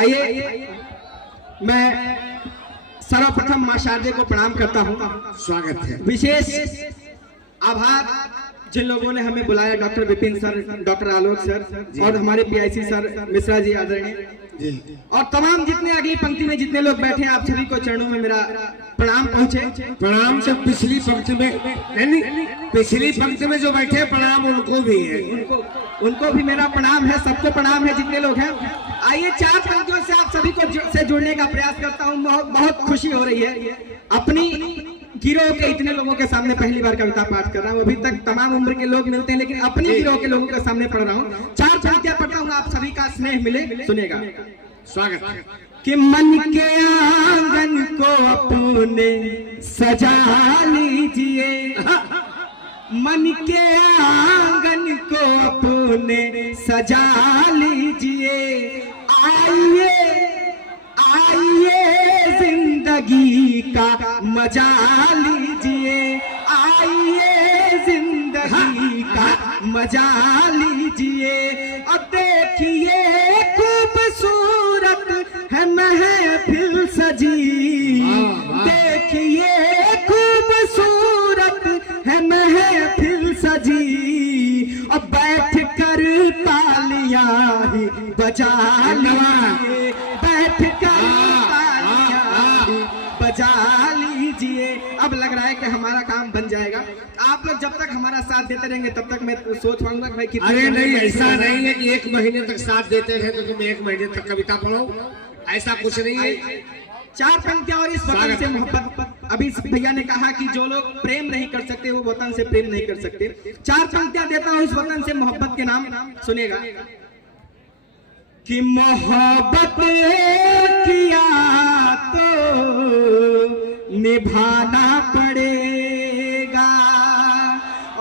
आइए मैं सर्वप्रथम मां शारदे को प्रणाम करता हूं। स्वागत है। विशेष आभार जिन लोगों ने हमें बुलाया, डॉक्टर विपिन सर, डॉक्टर आलोक सर और हमारे पीआईसी सर मिश्रा जी आदरणीय, और तमाम जितने अगली पंक्ति में जितने लोग बैठे हैं, आप सभी को चरणों में मेरा प्रणाम पहुंचे। प्रणाम से पिछली पंक्ति में नहीं, पिछली पंक्ति में जो बैठे प्रणाम उनको भी है, उनको भी मेरा प्रणाम है, सबको प्रणाम है जितने लोग हैं। आइए चार पंक्तियों से आप सभी को से जुड़ने का प्रयास करता हूं। बहुत खुशी हो रही है। अपनी गिरोह के इतने लोगों के सामने पहली बार कविता पाठ कर रहा हूँ। अभी तक तमाम उम्र के लोग मिलते हैं, लेकिन अपनी गिरोह के लोगों के सामने पढ़ रहा हूँ। चार पंक्तियां पढ़ता हूँ, आप सभी का स्नेह मिले, सुनेगा। स्वागत कि मन के आंगन को अपने सजा लीजिए, मन के आंगन को अपने सजा लीजिए, आइए आइए जिंदगी का मजा लीजिए, आइए जिंदगी का मजा लीजिए। और देखिए खूबसूरत है महफिल सजी, देखिए खूबसूरत है महफिल सजी, और बैठ कर तालियां ही बजा लीजिए, बैठ कर तालियां ही बजा लीजिए। अब लग रहा है कि हमारा काम बन जाएगा। आप लोग जब तक हमारा साथ देते रहेंगे तब तक मैं सोच पाऊंगा भाई कि अरे नहीं, ऐसा नहीं है कि एक महीने तक साथ देते रहे तो तुम एक महीने तक कविता पढ़ो, ऐसा कुछ नहीं है। चार पंक्तियां और इस वतन से मोहब्बत। अभी भैया ने कहा कि जो लोग प्रेम नहीं कर सकते वो वतन से प्रेम नहीं कर सकते। चार पंक्तियां देता हूं इस वतन से मोहब्बत के नाम, सुनेगा। कि मोहब्बत किया तो निभाना पड़ेगा,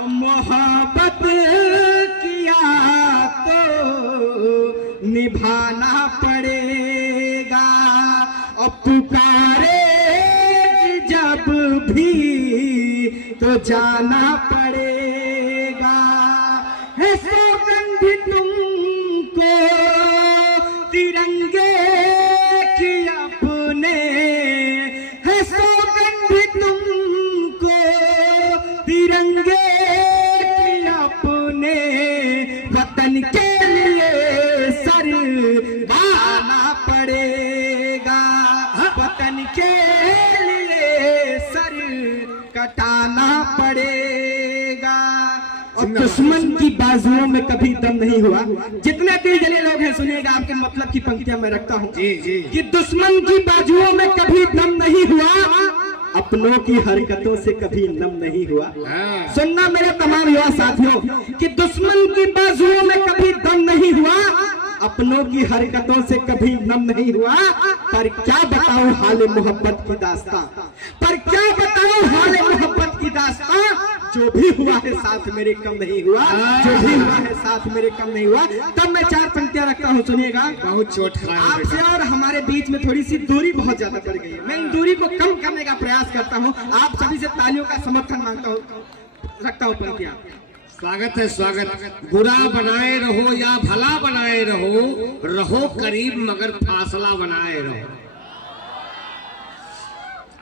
मोहब्बत किया तो निभाना पड़ेगा, और पुकारे जब भी तो जाना पड़ेगा। है सौगंध तुमको तिरंगे की अपने, है सौगंध तुमको तिरंगे की अपने, वतन के लिए सर वाना पड़ेगा, वतन के लिए सर कटाना पड़ेगा। और दुश्मन की बाजुओं में कभी दम नहीं हुआ। जितने दिल जले लोग हैं सुनिएगा, आपके मतलब की पंक्तियां मैं रखता हूं कि दुश्मन की बाजुओं में कभी दम नहीं हुआ, अपनों की हरकतों से कभी नम नहीं हुआ। सुनना मेरे तमाम युवा साथियों कि दुश्मन की बाजुओं में कभी दम नहीं हुआ, अपनों की हरकतों से कभी नम नहीं हुआ। पर क्या बताऊं हाल मोहब्बत की दास्तां, पर क्या बताऊं हाल मोहब्बत की दास्तां, जो भी हुआ है साथ मेरे कम नहीं हुआ, जो भी हुआ है साथ मेरे कम नहीं हुआ। तब मैं चार पंक्तियां रखता हूं, सुनिएगा। बहुत चोट खाया आपसे और हमारे बीच में थोड़ी सी दूरी बहुत ज्यादा पड़ गई है, मैं इन दूरी को कम करने का प्रयास करता हूं। आप सभी से तालियों का समर्थन मांगता हूं, रखता हूं पंक्तियां। स्वागत है, स्वागत। बुरा बनाए रहो या भला बनाए रहो, रहो करीब मगर फासला बनाए रहो।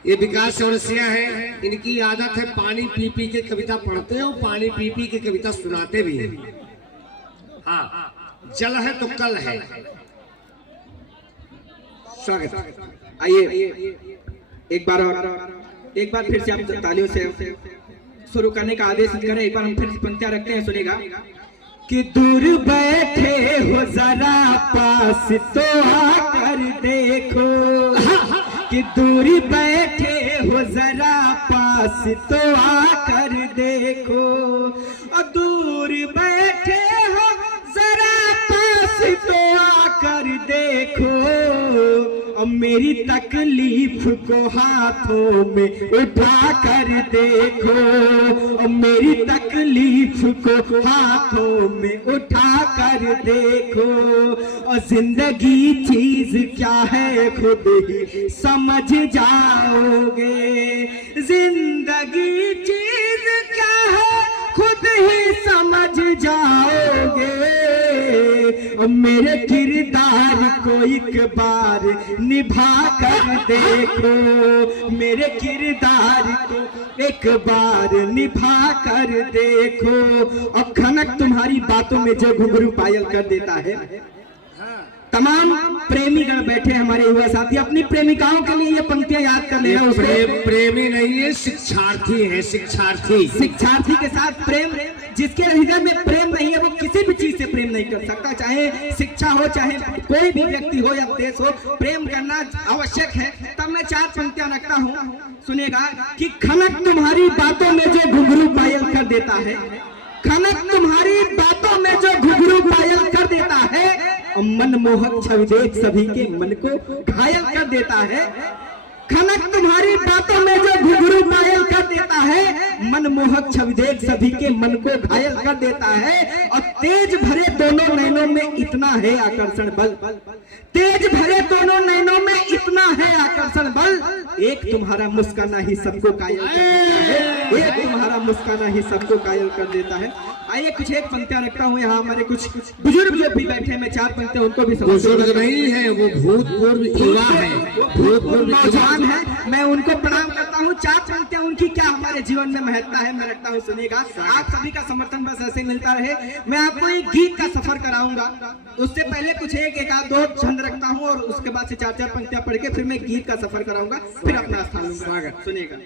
ये विकास चौरसिया है, इनकी आदत है पानी पी पी के कविता पढ़ते हैं और पानी पी पी के कविता सुनाते भी हैं। हाँ, जल है तो कल है। स्वागत। आइए एक बार फिर से आप तालियों से शुरू करने का आदेश करें। एक बार हम फिर पंक्तियां रखते हैं, सुनेगा। कि दूर बैठे हो जरा पास तो आकर देखो, कि दूरी बैठे हो जरा पास तो आकर देखो, और दूर बैठे हो जरा पास तो आकर देखो, और मेरी तकलीफ को हाथों में उठा कर देखो, और मेरी तकलीफ को हाथों में उठा कर देखो, और जिंदगी चीज क्या है खुद ही समझ जाओगे, जिंदगी चीज क्या है खुद ही समझ जाओगे। और मेरे किरदार को एक बार निभा कर देखो, मेरे किरदार को एक बार निभा कर देखो। और खनक तुम्हारी बातों में जो घुंघरू पायल कर देता है। तमाम प्रेमीगण बैठे हमारे युवा साथी, अपनी प्रेमिकाओं के लिए ये पंक्तियां याद कर लेना। प्रेमी नहीं है, शिक्षार्थी है, शिक्षार्थी। शिक्षार्थी के साथ प्रेम, जिसके हृदय में प्रेम नहीं है वो किसी भी चीज से प्रेम नहीं कर सकता, चाहे शिक्षा हो, चाहे कोई भी व्यक्ति हो या देश हो, प्रेम करना आवश्यक है। तब मैं 4 पंक्तियां रखता हूँ, सुनेगा कि खनक तुम्हारी बातों में जो घुंघरू पायल कर देता है, खनक तुम्हारी बातों में जो घुंघरू पायल कर देता है, और मनमोहक छवि देख सभी के मन को घायल कर देता है। खनक तुम्हारी बातों में जो घुंघरू पायल कर देता है, मनमोहक छवि देख सभी के मन को घायल कर देता है। और तेज भरे दोनों नैनों में इतना है आकर्षण बल, तेज भरे दोनों नैनों में इतना है आकर्षण बल, एक तुम्हारा मुस्काना ही सबको कायल कर देता है, एक तुम्हारा मुस्काना ही सबको कायल कर देता है। आइए कुछ एक पंक्तियां रखता हूँ, यहाँ हमारे कुछ बुजुर्ग जो भी बैठे हैं, मैं 4 पंक्तियां उनको भी बुजुर्ग नहीं है, वो भूतपूर्व युवा है, भूतपूर्व नौजवान है, मैं उनको प्रणाम करता हूँ। 4 पंक्तियां उनकी क्या हमारे जीवन में महत्ता है मैं रखता हूँ, सुनिएगा। आप सभी का समर्थन बस ऐसे मिलता रहे। मैं आपको एक गीत का सफर कराऊंगा, उससे पहले कुछ एक आध 2 छंद रखता हूँ, और उसके बाद से 4 पंक्तियां पढ़ के फिर मैं गीत का सफर कराऊंगा, फिर अपना स्थान लूंगा। सुनिएगा।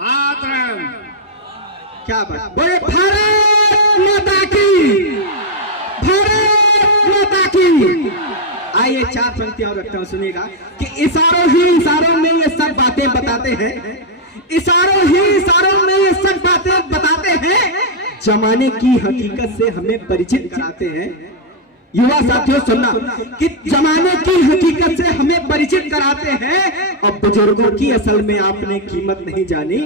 मातरम। क्या बात, बोले भारत माता की, भारत माता की। आइए 4 पंक्तियां रखता हूं, सुनिएगा कि इशारों ही इशारों में ये सब बातें बताते हैं, इशारों ही इशारों में ये सब बातें बताते हैं, जमाने की हकीकत से हमें परिचित कराते हैं। युवा साथियों सुनना कि जमाने की हकीकत से हमें परिचित कराते हैं, और बुजुर्गों की असल में आपने कीमत नहीं जानी,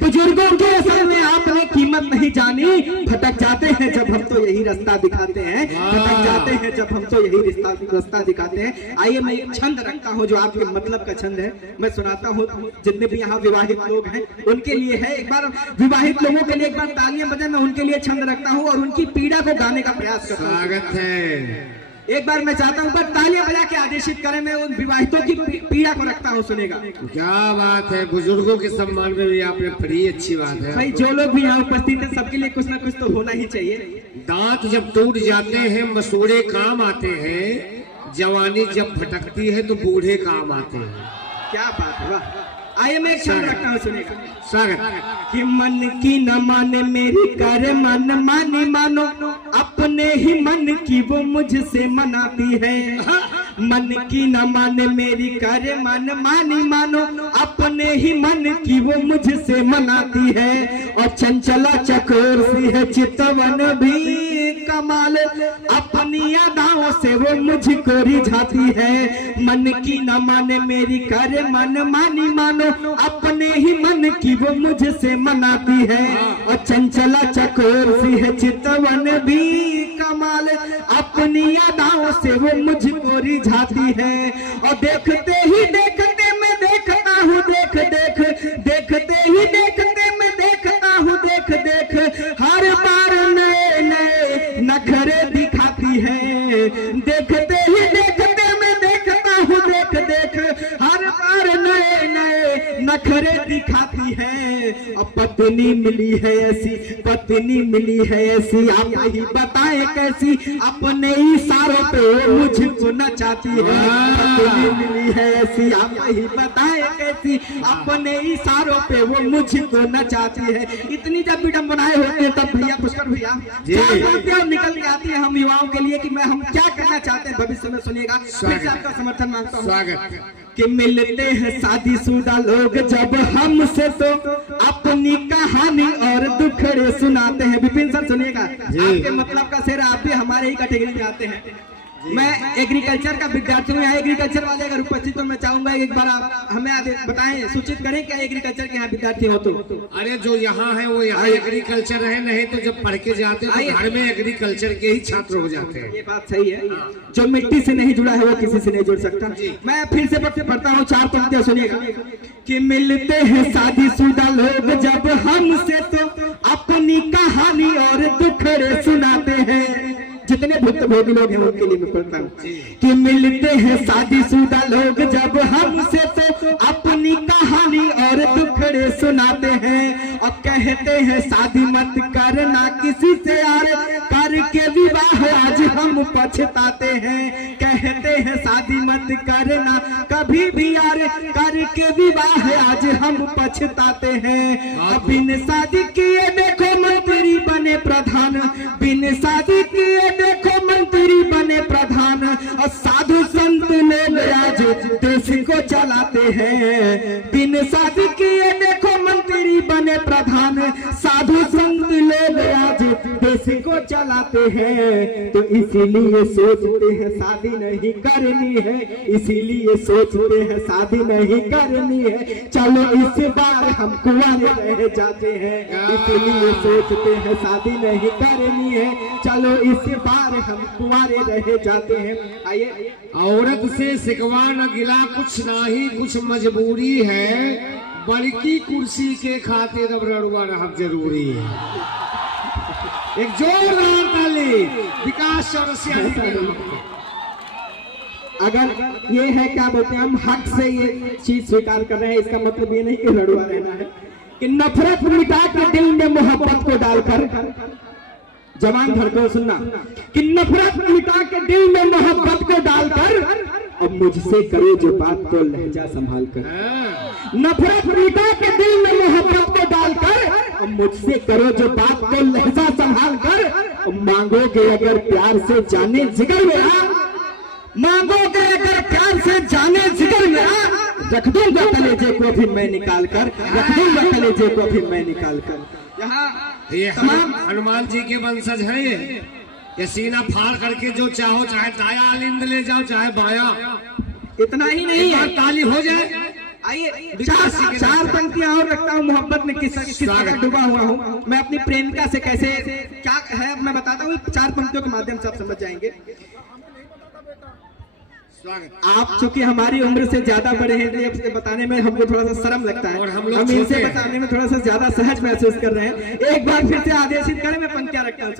बुजुर्गों की असल में आपने कीमत नहीं जानी। भटक जाते हैं जब हम तो यही रास्ता दिखाते हैं, भटक जाते हैं जब हम तो यही रास्ता दिखाते हैं। आइए मैं एक छंद रखता हूं जो आपके मतलब का छंद है, मैं सुनाता हूं। जितने भी यहाँ विवाहित लोग हैं उनके लिए है, एक बार विवाहित लोगों के लिए एक बार तालियां बजाएं। मैं उनके लिए छंद रखता हूं और उनकी पीड़ा को गाने का प्रयास करता हूं। स्वागत है। एक बार मैं चाहता हूं तालियां बजा के आदेशित करें, मैं उन विवाहितों की पीड़ा को रखता हूं, सुनेगा। क्या बात है, बुजुर्गों के सम्मान में भी आपने बड़ी अच्छी बात है। भाई जो लोग भी यहाँ उपस्थित हैं सबके लिए कुछ ना कुछ तो होना ही चाहिए। दांत जब टूट जाते हैं मसूड़े काम आते हैं, जवानी जब भटकती है तो बूढ़े काम आते हैं। क्या बात है, वाह। आइए मैं एक छंद रखता हूँ, सुनेगा। स्वागत। कि मन की न माने मेरी कर मन मानी मानो, अपने ही मन की वो मुझसे मनाती है। मन की न माने मेरी कर मन मानी मानो, अपने ही मन की वो मुझसे मनाती है। और चंचला चकोर सी है चितवन भी कमाल, अपनी अदाओं से वो मुझको रिझाती है। मन की न माने मेरी कर मन मानी मानो, अपने ही मन की वो मुझसे मनाती है। और चंचला चकोर सी है चितवन भी कमाल, अपनी अदाओं से वो मुझको रिझाती है। और देखते ही देखते मैं देखता हूँ, देख देख देखते ही देखते मैं देखता हूँ, देख देख हर बार नए नए नखरे दिखाती है। देखते ही देखते मैं देखता हूँ, देख देख हर बार नए नए नखरे दिखाती है। अब पत्नी मिली है ऐसी, पत्नी मिली है ऐसी, आप ही बताएं कैसी, अपने इशारों पे मुझको नचाती है। पत्नी मिली है ऐसी, आप ही बताएं कैसी, अपने इशारों पे वो मुझको नचाती है। इतनी जब विडंबनाएं होती है तब भैया पुष्कर भैया निकल के आती है हम युवाओं के लिए कि मैं हम क्या करना चाहते हैं भविष्य में, सुनिएगा। फिर से आपका समर्थन मांगता हूँ। स्वागत। कि मिलते हैं शादीशुदा लोग जब हमसे तो अपनी कहानी और दुखड़े सुनाते हैं। विपिन सर सुनिएगा, आपके मतलब का शेर आप भी हमारे ही कैटेगरी में आते हैं। मैं एग्रीकल्चर का विद्यार्थी हूँ। यहाँ एग्रीकल्चर वाले अगर उपस्थित तो मैं चाहूंगा एक बार आप हमें बताएं, सूचित करें क्या एग्रीकल्चर के यहाँ विद्यार्थी हो तो। अरे जो यहाँ है वो यहाँ एग्रीकल्चर है, नहीं तो जब पढ़ के जाते हैं तो घर में एग्रीकल्चर के ही छात्र हो जाते हैं। ये बात सही है, जो मिट्टी से नहीं जुड़ा है वो किसी से नहीं जुड़ सकता। मैं फिर से पढ़ता हूँ 4 पंक्तियां, सुनिएगा। कि मिलते हैं शादीशुदा लोग जब हमसे तो अपनी कहानी और दुखड़े सुनाते हैं। जितने भुक्तभोगी लोग हैं उनके लिए मैं पढ़ता हूँ कि मिलते हैं शादीशुदा लोग जब हमसे तो अपनी कहानी और दुखड़े सुनाते हैं और कहते हैं शादी मत करना किसी से यार, करके विवाह आज हम पछताते हैं। कहते हैं शादी मत करना कभी भी यार, करके विवाह आज हम पछताते हैं। बिन शादी किए देखो मंत्री बने प्रधान, बिन शादी किए देखो मंत्री बने प्रधान और साधु संत लोग आज देश को चलाते हैं। बिन शादी किए देखो मंत्री बने प्रधान, साधु संत लोग आज देश को चलाते हैं। तो इसीलिए सोचते हैं शादी नहीं करनी है, इसीलिए सोचते हैं शादी नहीं करनी है। चलो इस बार हम कुंवारे रह जाते हैं, इसीलिए सोचते हैं शादी नहीं करनी है। चलो इस बार हम कुंवारे रह जाते हैं। आइए। औरत से सिकवा न गिला कुछ ना ही कुछ मजबूरी है, बड़की कुर्सी के खातिर अब रड़ुआ रहब जरूरी है। एक जोरदार ताली विकास चौरसिया। अगर ये है क्या बोलते हैं, हम हक से ये चीज स्वीकार कर रहे हैं, इसका मतलब ये नहीं कि लड़ुआ रहना है। कि नफरत मिटा के दिल में मोहब्बत को डालकर, जवान धड़को सुनना, कि नफरत मिटा के दिल में मोहब्बत को डालकर अब मुझसे करो जो बात तो लहजा संभाल कर। नफरत मिटा के दिल में मोहब्बत को डालकर अब मुझसे करो जो बात तो लहजा संभाल कर। मांगोगे अगर प्यार से जाने जिगर मेरा, मांगोगे अगर प्यार से जाने जिगर मेरा, रख दूंगा कलेजे को भी मैं निकाल कर, रख दूंगा कलेजे को भी मैं निकाल कर। ये तमाम हनुमान जी के वंशज हैं। ये सीना फाड़ करके जो चाहो, चाहे दाया लिंद ले जाओ चाहे बाया। इतना ही नहीं है, ताली हो जाए। आइए 4 पंक्तियां और रखता हूँ। मोहब्बत में किस तरह डूबा हुआ हूँ मैं, अपनी प्रेमिका से कैसे क्या है मैं बताता हूँ। 4 पंक्तियों के माध्यम से आप समझ जाएंगे। आप चूंकि हमारी उम्र से ज्यादा बड़े हैं तो ये बताने में हमको थोड़ा सा शर्म लगता है, और हम इनसे बताने में थोड़ा सा ज्यादा सहज महसूस कर रहे हैं। एक बार फिर से आदेशित करें, मैं पंक्तियां रखता हूँ।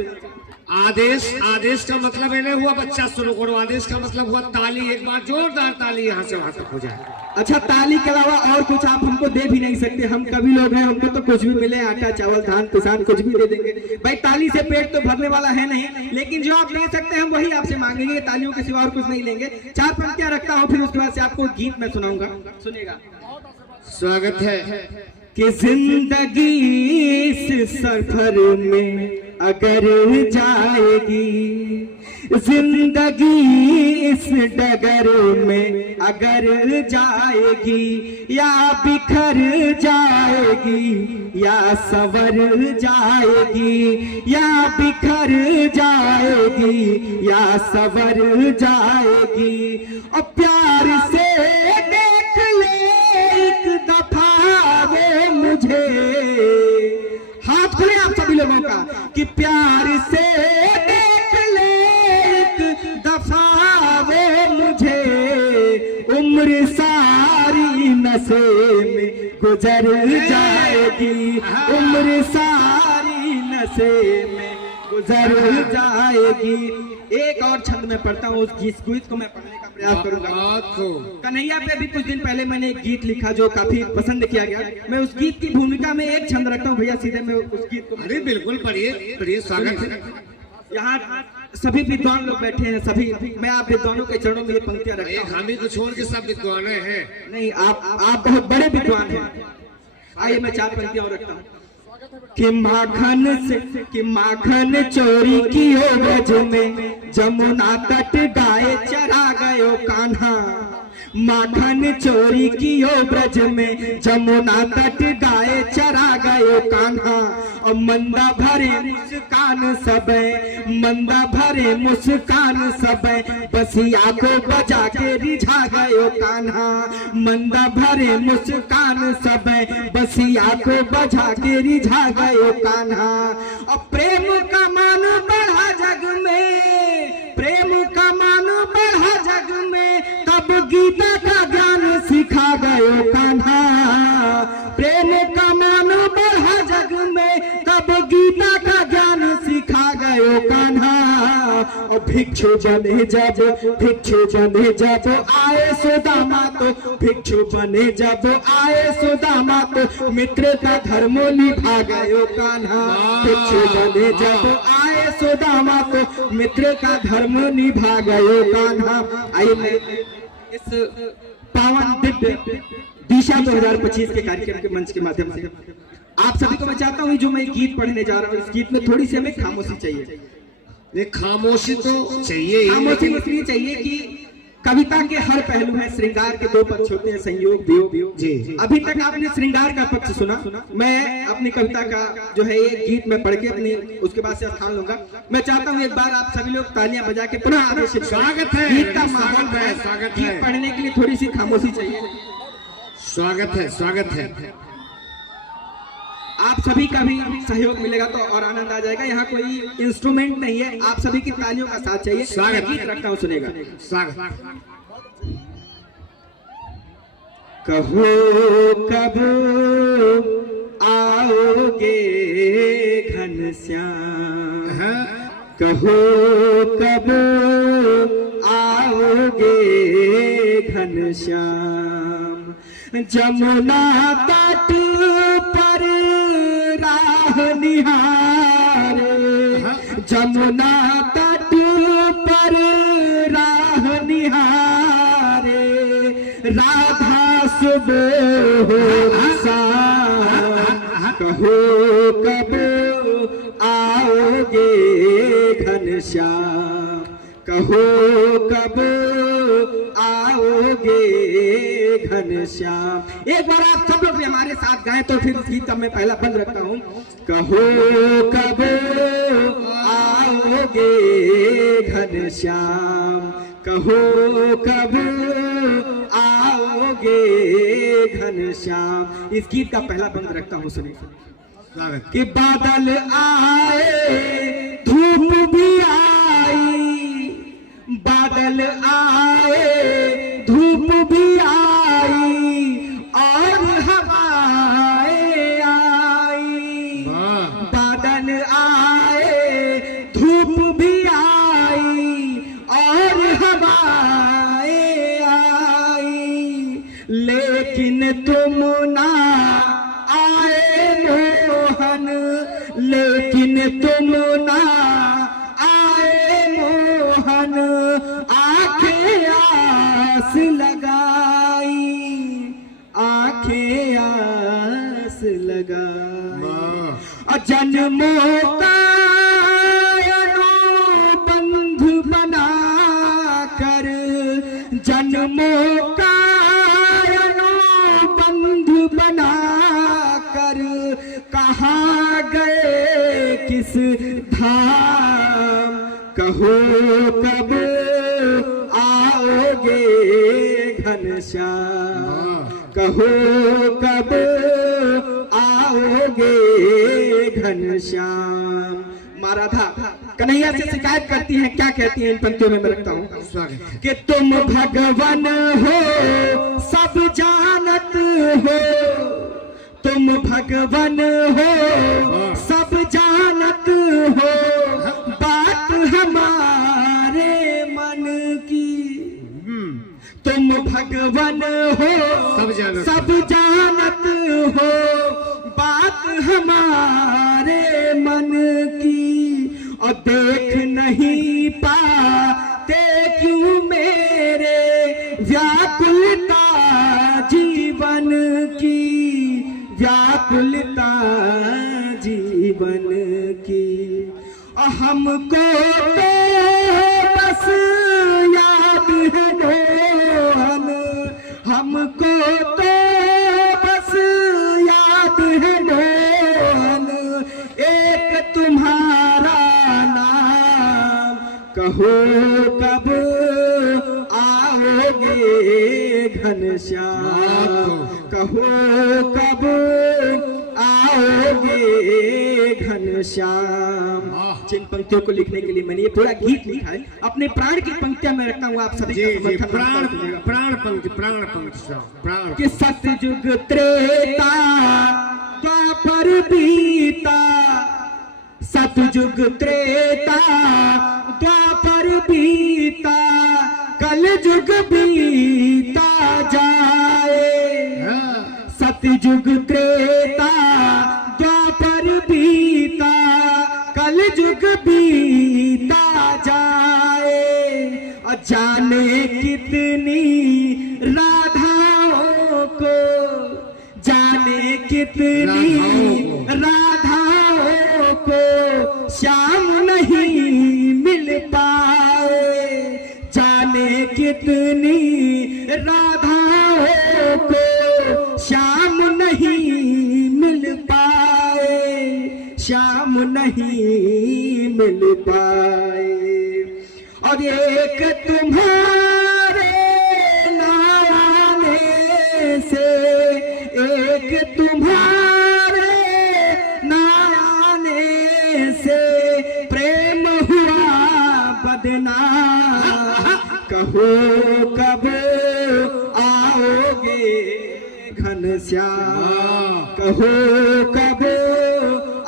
आदेश का मतलब ये नहीं हुआ बच्चा शुरू करो, आदेश का मतलब हुआ ताली। एक बार जोरदार ताली यहाँ से वहां तक हो जाए। अच्छा, ताली के अलावा और कुछ आप हमको दे भी नहीं सकते। हम कभी लोग हैं, हमको तो कुछ भी मिले, आटा चावल धान किसान कुछ भी दे देंगे भाई। ताली से पेट तो भरने वाला है नहीं, लेकिन जो आप ले सकते हैं हम वही आपसे मांगेंगे, तालियों के सिवा और कुछ नहीं लेंगे। 4 पंक्तियां रखता हूँ, फिर उसके बाद से आपको गीत में सुनाऊंगा, सुनिएगा। स्वागत है। कि जिंदगी इस सफर में अगर जाएगी, जिंदगी इस डगर में अगर जाएगी, या बिखर जाएगी या सवर जाएगी, या बिखर जाएगी या सवर जाएगी। और प्यार से देख ले एक दफा वो मुझे, हाथ खुले आप सभी लोगों का, कि प्यार से देख ले एक दफा वो मुझे, उम्र सारी नशे में गुजर जाएगी, उम्र सारी नशे में गुजर जाएगी। एक और छंद में पढ़ता हूँ, उस गीत को मैं पढ़ने का प्रयास करूंगा। कन्हैया पे भी कुछ दिन पहले मैंने एक गीत लिखा जो काफी पसंद किया गया। मैं उस गीत की भूमिका में एक छंद रखता हूँ भैया, सीधे मैं उस गीत को। अरे बिल्कुल पढ़िए, स्वागत है। यहाँ सभी विद्वान लोग बैठे हैं, सभी मैं आप विद्वानों के चरणों में ये पंक्तियां रखता हूँ। हामी को छोड़ के सब विद्वान हैं। नहीं, आप बहुत बड़े विद्वान हैं। आइए मैं 4 पंक्तियां और रखता हूँ। कि माखन चोरी कियो ब्रज में, जमुना तट गाय चरा गयो कान्हा, माखन चोरी कियो ब्रज में, जमुना तट गाय चरा गयो कान्हा। और मंदा भरे मुस्कान सबे, मंदा भरे मुस्कान सबे, बसिया को बजा के रिझा गयो कान्हा। मंदा भरे मुस्कान सबे, बसिया को बजा के रिझा गयो कान्हा। और प्रेम का मान बढ़ा जग में, प्रेम का मान बढ़ा जग में, तब गीता का ज्ञान सिखा गयो कान्हा। प्रेम का मान बढ़ा जग में, तब गीता का ज्ञान सिखा गयो कान्हा। और भिक्षु बने जब, भिक्षु बने जब आए सुदामा तो, भिक्षु बने जब आए सुदामा तो, मित्र का धर्म निभा गयो कान्हा। भिक्षु बने जब आए सुदामा तो, मित्र का धर्म निभा गयो कान्हा। आइए मैं इस पावन दिव्य दिशा 2025 के कार्यक्रम के मंच के माध्यम से आप सभी को मैं चाहता हूँ, जो मैं गीत पढ़ने जा रहा हूँ, इस गीत में थोड़ी सी हमें खामोशी चाहिए। ये खामोशी तो चाहिए, खामोशी इसलिए चाहिए कि कविता के हर पहलू है, श्रृंगार के दो पक्ष होते हैं, संयोग वियोग जी। अभी तक आपने श्रृंगार का पक्ष सुना, मैं अपनी कविता का जो है ये गीत में पढ़ के अपनी उसके बाद से स्थान लूंगा। मैं चाहता हूँ एक बार आप सभी लोग तालियां बजा के पुनः आदेशित। स्वागत है, गीत का माहौल है, स्वागत है। गीत पढ़ने के लिए थोड़ी सी खामोशी चाहिए। स्वागत है, स्वागत है। आप सभी का भी सहयोग मिलेगा तो और आनंद आ जाएगा। यहाँ कोई इंस्ट्रूमेंट नहीं है, आप सभी की तालियों का साथ चाहिए। स्वागत गीत रखता हूँ, सुनेगा। स्वागत। कहो कब आओगे घनश्याम, कहो कब आओगे घनश्याम। जमुना तट पर राह निहारे, जमुना तट पर राह निहारे, राधा सुबह शाम। कहो कब आओगे घनश्याम, कहो कब आओगे घनश्याम। एक बार आप सब लोग भी हमारे साथ गाएं तो फिर इस गीत का मैं पहला बंद रखता हूँ। कहो कब आओगे घनश्याम, कहो कब आओगे घनश्याम। इस गीत का पहला बंद रखता हूँ, सुनिए। कि बादल आए धूप भी आई, बादल आए धूप भी आई, और हवाएं आई। बादल आए धूप भी आई, और हवाएं आई। लेकिन तुम ना आए मोहन, लेकिन तुम ना आए मोहन। आंखें आस लगाई, आंखें आस लगाई। जन्मों का अनुबंध बना कर, जन्मों का अनुबंध बना कर, कहाँ गए किस धाम। कहो कब आओगे घनश्याम, कहो कब आओगे घनश्याम। माँ राधा कन्हैया से शिकायत करती हैं, क्या कहती हैं इन पंक्तियों में मैं रखता हूँ कि तुम भगवान हो सब जानत हो, तुम भगवान हो सब जानत हो, बात हमारे मन की। तुम भगवान हो सब जानत हो, बात हमारे मन की। और देख नहीं पाते क्यों मेरे व्याकुलता जीवन की, व्याकुलता जीवन की। और हमको तो बस याद है मोहन, कब आओगे घनश्याम, कहो कब आओगे घनश्याम। जिन पंक्तियों को लिखने के लिए मैंने ये पूरा गीत लिखा है, अपने प्राण की पंक्तियां मैं रखता हूँ, आप सभी जी का जी, समर्थन प्राण करूंगा। प्राण पंक्ति, प्राण पंक्ति साहब, प्राण। कि सतयुग त्रेता द्वापर बीता, सतयुग त्रेता द्वापर बीता, कल युग बीता जाए। सतयुग त्रेता द्वापर बीता, कल युग बीता जाए। और जाने कितनी राधाओं को, जाने कितनी राधाओं को श्याम नहीं मिल पाए। जाने कितनी राधाओं को श्याम नहीं मिल पाए, श्याम नहीं मिल पाए। और एक तुम्हारे नाम से, एक तुम्हारे नाम से प्रेम हुआ बदनाम। कहो कब आओगे घनश्याम, कहो कब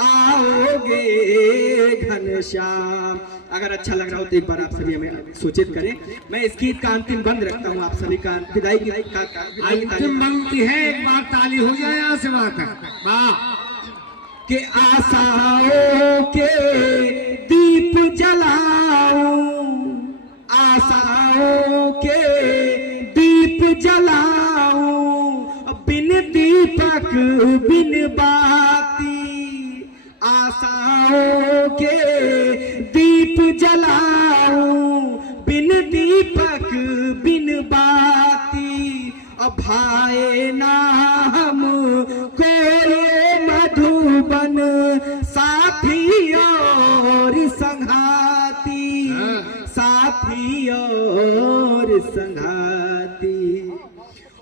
आओगे घनश्याम। अगर अच्छा लग रहा हो तो एक बार आप सभी हमें सूचित करें। मैं इस गीत का अंतिम बंद रखता हूँ, आप सभी का विदाई की अंतिम पंक्ति है, एक बार ताली हो जाए यहाँ से वहां तक। वाह। कि आशाओं के दीप जलाऊं, आशाओं के दीप जलाऊं, बिन दीपक बिन बाती। आशाओं के दीप जलाऊं, बिन दीपक बिन बाती। अब भाए ना हम कोई मधुबन, साथी और संघाती, साथी और संघाती।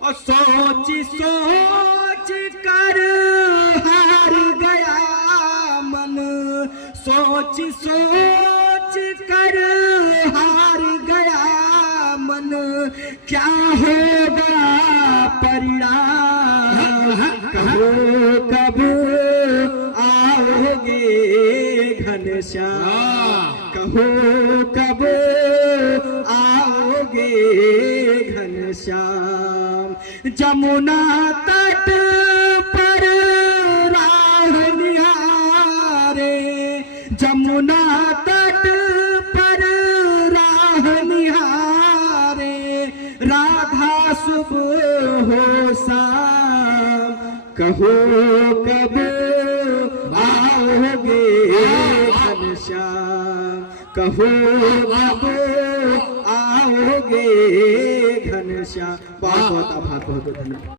और सोच सोच कर हार गया मन, सोच सोच कर हार गया मन। क्या होगा परिणाम, कहो कब आओगे घनश्याम, कहो कब आओगे घनश्याम। जमुना तट पर राह निहारे, जमुना तट पर राह निहारे, राधा सुबह हो शाम। कहो कब आओगे घनश्याम, कहो कब आओगे घनश्याम। बहुत बहुत आभार, बहुत बहुत धन्यवाद।